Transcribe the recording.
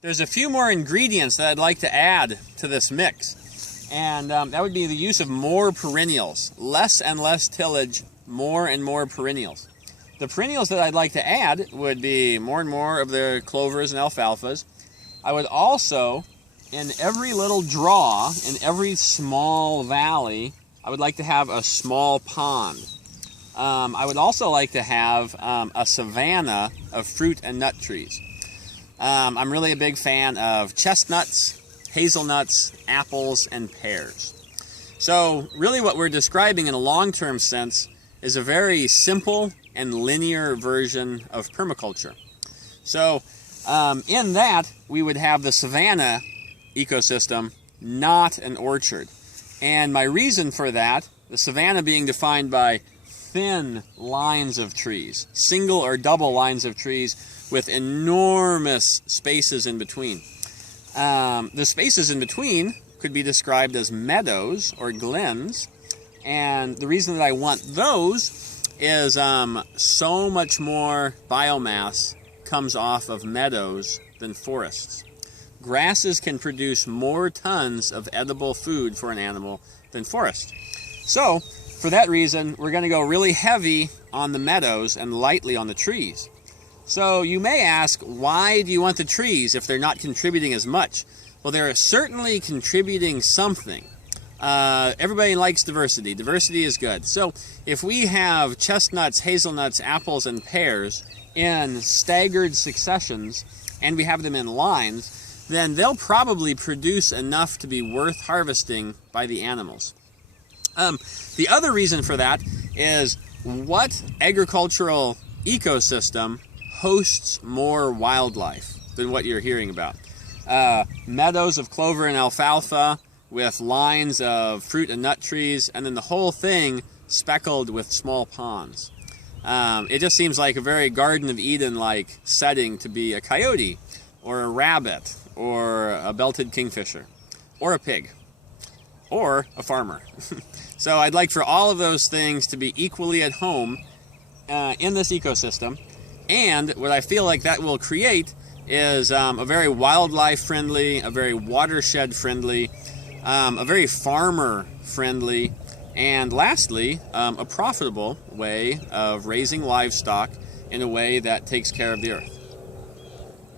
There's a few more ingredients that I'd like to add to this mix, and that would be the use of more perennials. Less and less tillage, more and more perennials. The perennials that I'd like to add would be more and more of the clovers and alfalfas. I would also, in every little draw, in every small valley, I would like to have a small pond. I would also like to have a savanna of fruit and nut trees. I'm really a big fan of chestnuts, hazelnuts, apples, and pears. So really what we're describing in a long-term sense is a very simple and linear version of permaculture. So in that, we would have the savanna ecosystem, not an orchard. And my reason for that, the savanna being defined by thin lines of trees, single or double lines of trees with enormous spaces in between. The spaces in between could be described as meadows or glens, and the reason that I want those is so much more biomass comes off of meadows than forests. Grasses can produce more tons of edible food for an animal than forests. So, for that reason, we're going to go really heavy on the meadows and lightly on the trees. So you may ask, why do you want the trees if they're not contributing as much? Well, they're certainly contributing something. Everybody likes diversity. Diversity is good. So if we have chestnuts, hazelnuts, apples, and pears in staggered successions, and we have them in lines, then they'll probably produce enough to be worth harvesting by the animals. The other reason for that is, what agricultural ecosystem hosts more wildlife than what you're hearing about? Meadows of clover and alfalfa with lines of fruit and nut trees, and then the whole thing speckled with small ponds. It just seems like a very Garden of Eden-like setting to be a coyote, or a rabbit, or a belted kingfisher, or a pig, or a farmer. So I'd like for all of those things to be equally at home in this ecosystem. And what I feel like that will create is a very wildlife-friendly, a very watershed-friendly, a very farmer-friendly, and lastly, a profitable way of raising livestock in a way that takes care of the earth.